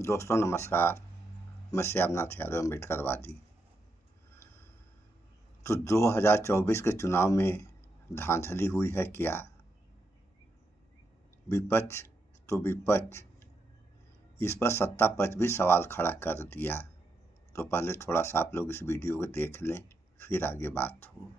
दोस्तों नमस्कार। मैं श्यामनाथ यादव अम्बेडकरवादी। तो 2024 के चुनाव में धांधली हुई है क्या? विपक्ष तो विपक्ष, इस पर सत्ता पक्ष भी सवाल खड़ा कर दिया। तो पहले थोड़ा सा आप लोग इस वीडियो को देख लें, फिर आगे बात हो।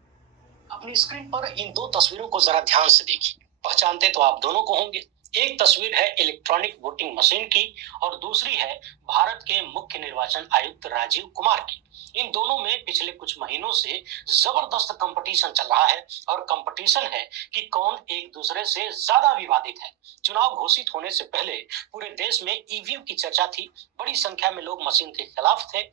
अपनी स्क्रीन पर इन दो तस्वीरों को जरा ध्यान से देखिए। पहचानते तो आप दोनों को होंगे। एक तस्वीर है इलेक्ट्रॉनिक वोटिंग मशीन की और दूसरी है भारत के मुख्य निर्वाचन आयुक्त राजीव कुमार की। इन दोनों में पिछले कुछ महीनों से जबरदस्त कंपटीशन चल रहा है और कंपटीशन है कि कौन एक दूसरे से ज्यादा विवादित है। चुनाव घोषित होने से पहले पूरे देश में ईवीएम की चर्चा थी। बड़ी संख्या में लोग मशीन के खिलाफ थे,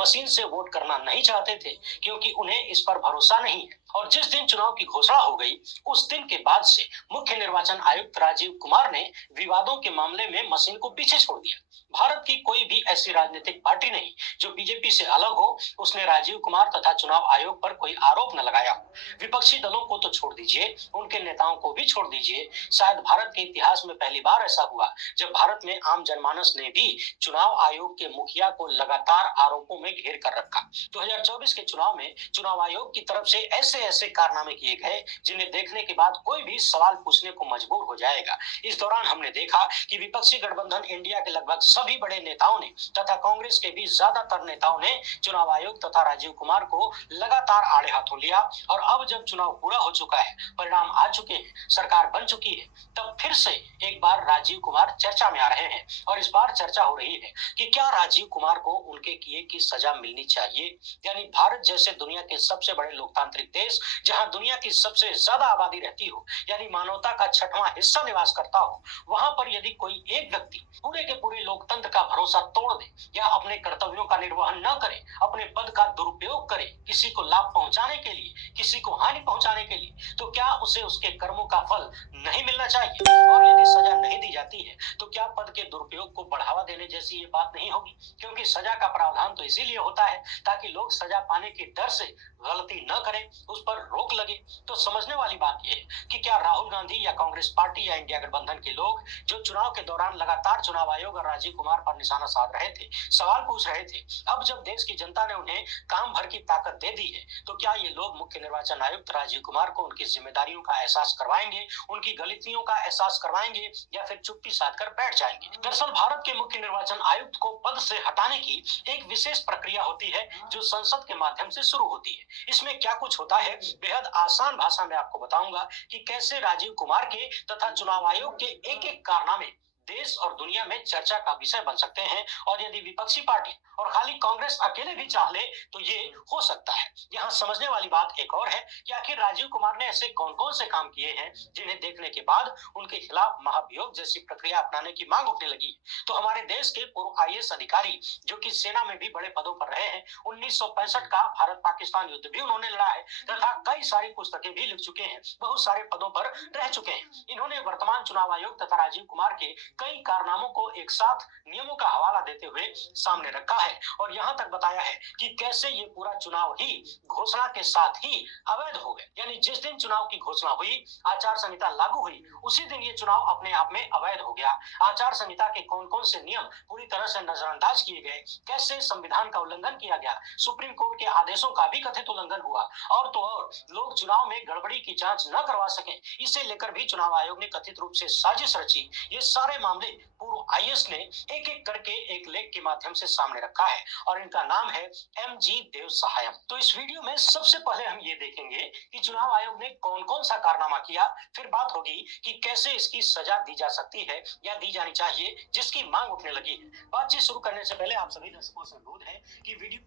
मशीन से वोट करना नहीं चाहते थे क्योंकि उन्हें इस पर भरोसा नहीं है। और जिस दिन चुनाव की घोषणा हो गई उस दिन के बाद से मुख्य निर्वाचन आयुक्त राजीव कुमार ने विवादों के मामले में मशीन को पीछे छोड़ दिया। भारत की कोई भी ऐसी राजनीतिक पार्टी नहीं जो बीजेपी से अलग हो उसने राजीव कुमार तथा चुनाव आयोग पर कोई आरोप न लगाया हो। विपक्षी दलों को तो छोड़ दीजिए, उनके नेताओं को भी छोड़ दीजिए। शायद भारत के इतिहास में पहली बार ऐसा हुआ जब भारत में आम जनमानस ने भी चुनाव आयोग के मुखिया को लगातार आरोपों में घेर कर रखा। 2024 के चुनाव में चुनाव आयोग की तरफ से ऐसे ऐसे कारनामे किए गए जिन्हें देखने के बाद कोई भी सवाल पूछने को मजबूर हो जाएगा। इस दौरान हमने देखा कि विपक्षी गठबंधन इंडिया के लगभग सभी बड़े नेताओं ने तथा कांग्रेस के भी ज्यादातर नेताओं ने चुनाव आयोग तथा राजीव कुमार को लगातार आड़े हाथों लिया। और अब जब चुनाव पूरा हो चुका है, परिणाम आ चुके हैं, सरकार बन चुकी है, तब फिर से एक बार राजीव कुमार चर्चा में आ रहे हैं। और इस बार चर्चा हो रही है कि क्या राजीव कुमार को उनके किए की सजा मिलनी चाहिए। यानी भारत जैसे दुनिया के सबसे बड़े लोकतांत्रिक देश, जहां दुनिया की सबसे ज्यादा आबादी रहती हो, यानी मानवता का 6वां हिस्सा निवास करता हो, वहां पर यदि कोई एक व्यक्ति पूरे के पूरे लोकतंत्र का भरोसा तोड़ दे या अपने कर्तव्यों का निर्वहन न करे, अपने पद का दुरुपयोग करे किसी को लाभ पहुंचाने के लिए, किसी को हानि पहुंचाने के लिए, तो क्या उसे उसके कर्मों का फल नहीं मिलना चाहिए? और यदि सजा नहीं दी जाती है तो क्या पद के दुरुपयोग को बढ़ावा देने जैसी ये बात नहीं होगी? क्योंकि सजा का प्रावधान तो इसीलिए होता है ताकि लोग सजा पाने के डर से गलती न करें, उस पर रोक लगे। तो समझने वाली बात यह है कि क्या राहुल गांधी या कांग्रेस पार्टी या इंडिया गठबंधन के लोग जो चुनाव के दौरान लगातार चुनाव आयोग और राजीव कुमार पर निशाना साध रहे थे, सवाल पूछ रहे थे, अब जब देश की जनता ने उन्हें काम भर की ताकत दे दी है तो क्या ये लोग मुख्य निर्वाचन आयुक्त राजीव कुमार को उनकी जिम्मेदारियों का एहसास करवाएंगे, उनकी गलतियों का एहसास करवाएंगे या फिर चुप्पी साधकर बैठ जाएंगे? दरअसल भारत के मुख्य निर्वाचन आयुक्त को पद से हटाने की एक विशेष प्रक्रिया होती है जो संसद के माध्यम से शुरू होती है। इसमें क्या कुछ होता है, बेहद आसान भाषा में आपको बताऊंगा कि कैसे राजीव कुमार के तथा चुनाव आयोग के एक एक कारनामे देश और दुनिया में चर्चा का विषय बन सकते हैं। और यदि विपक्षी पार्टी और खाली कांग्रेस अकेले भी चाह ले तो ये हो सकता है। यहाँ समझने वाली बात एक और है कि आखिर राजीव कुमार ने ऐसे कौन कौन से काम किए हैं जिन्हें देखने के बाद उनके खिलाफ महाभियोग जैसी प्रक्रिया अपनाने की मांग उठने लगी। तो हमारे देश के पूर्व आईएएस अधिकारी जो कि सेना में भी बड़े पदों पर रहे हैं, 1965 का भारत पाकिस्तान युद्ध भी उन्होंने लड़ा है तथा कई सारी पुस्तकें भी लिख चुके हैं, बहुत सारे पदों पर रह चुके हैं। इन्होंने वर्तमान चुनाव आयोग तथा राजीव कुमार के कई कारनामों को एक साथ नियमों का हवाला देते हुए सामने रखा है और यहां तक बताया है कि कैसे ये पूरा चुनाव ही घोषणा के साथ ही अवैध हो गए। यानी जिस दिन चुनाव की घोषणा हुई, आचार संहिता लागू हुई, उसी दिन ये चुनाव अपने आप में अवैध हो गया। आचार संहिता के कौन कौन से नियम पूरी तरह से नजरअंदाज किए गए, कैसे संविधान का उल्लंघन किया गया, सुप्रीम कोर्ट के आदेशों का भी कथित उल्लंघन हुआ और तो और लोग चुनाव में गड़बड़ी की जांच न करवा सके, इसे लेकर भी चुनाव आयोग ने कथित रूप से साजिश रची। ये सारे मामले पूर्व आईएएस ने एक एक करके एक लेख के माध्यम से सामने रखा है और इनका नाम है एमजी देव सहायम। तो इस वीडियो में सबसे पहले हम ये देखेंगे कि चुनाव आयोग ने कौन कौन सा कारनामा किया, फिर बात होगी कि कैसे इसकी सजा दी जा सकती है या दी जानी चाहिए जिसकी मांग उठने लगी है। बातचीत शुरू करने से पहले आप सभी दर्शकों से अनुरोध है कि वीडियो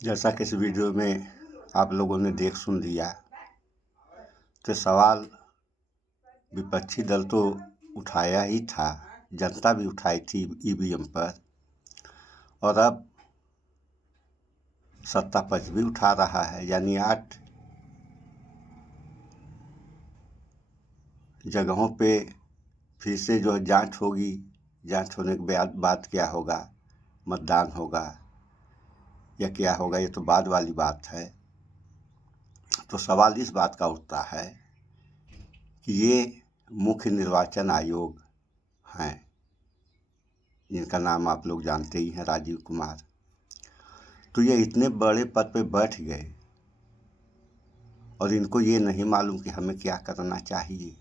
जैसा कि इस वीडियो में आप लोगों ने देख सुन लिया, तो सवाल विपक्षी दल तो उठाया ही था, जनता भी उठाई थी ईवीएम पर, और अब सत्ता पक्ष भी उठा रहा है। यानी 8 जगहों पे फिर से जो जांच होगी, जांच होने के बाद क्या होगा, मतदान होगा या क्या होगा, ये तो बाद वाली बात है। तो सवाल इस बात का उठता है कि ये मुख्य निर्वाचन आयोग हैं, जिनका नाम आप लोग जानते ही हैं, राजीव कुमार। तो ये इतने बड़े पद पे बैठ गए और इनको ये नहीं मालूम कि हमें क्या करना चाहिए।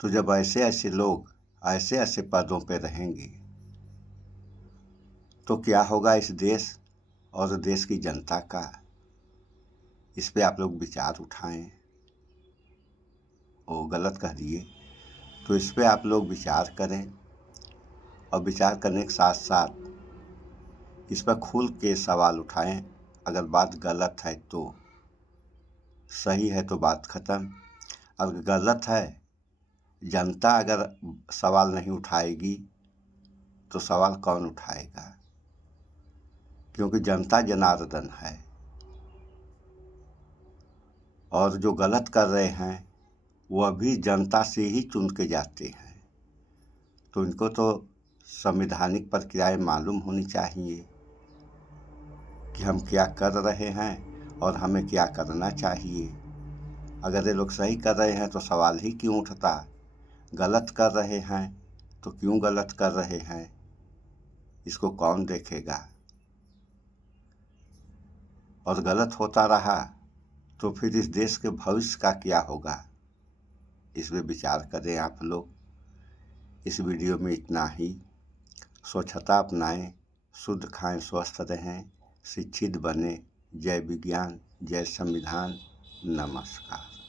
तो जब ऐसे ऐसे लोग ऐसे ऐसे पदों पे रहेंगे तो क्या होगा इस देश और देश की जनता का? इस पे आप लोग विचार उठाएं। वो गलत कह दिए, तो इस पे आप लोग विचार करें और विचार करने के साथ साथ इस पर खुल के सवाल उठाएं। अगर बात गलत है तो, सही है तो बात खत्म। अगर गलत है, जनता अगर सवाल नहीं उठाएगी तो सवाल कौन उठाएगा? क्योंकि जनता जनार्दन है और जो गलत कर रहे हैं वह भी जनता से ही चुन के जाते हैं। तो इनको तो संवैधानिक प्रक्रियाएं मालूम होनी चाहिए कि हम क्या कर रहे हैं और हमें क्या करना चाहिए। अगर ये लोग सही कर रहे हैं तो सवाल ही क्यों उठता? गलत कर रहे हैं तो क्यों गलत कर रहे हैं, इसको कौन देखेगा? और गलत होता रहा तो फिर इस देश के भविष्य का क्या होगा? इस पे विचार करें आप लोग। इस वीडियो में इतना ही। स्वच्छता अपनाएं, शुद्ध खाएं, स्वस्थ रहें, शिक्षित बने। जय विज्ञान, जय संविधान। नमस्कार।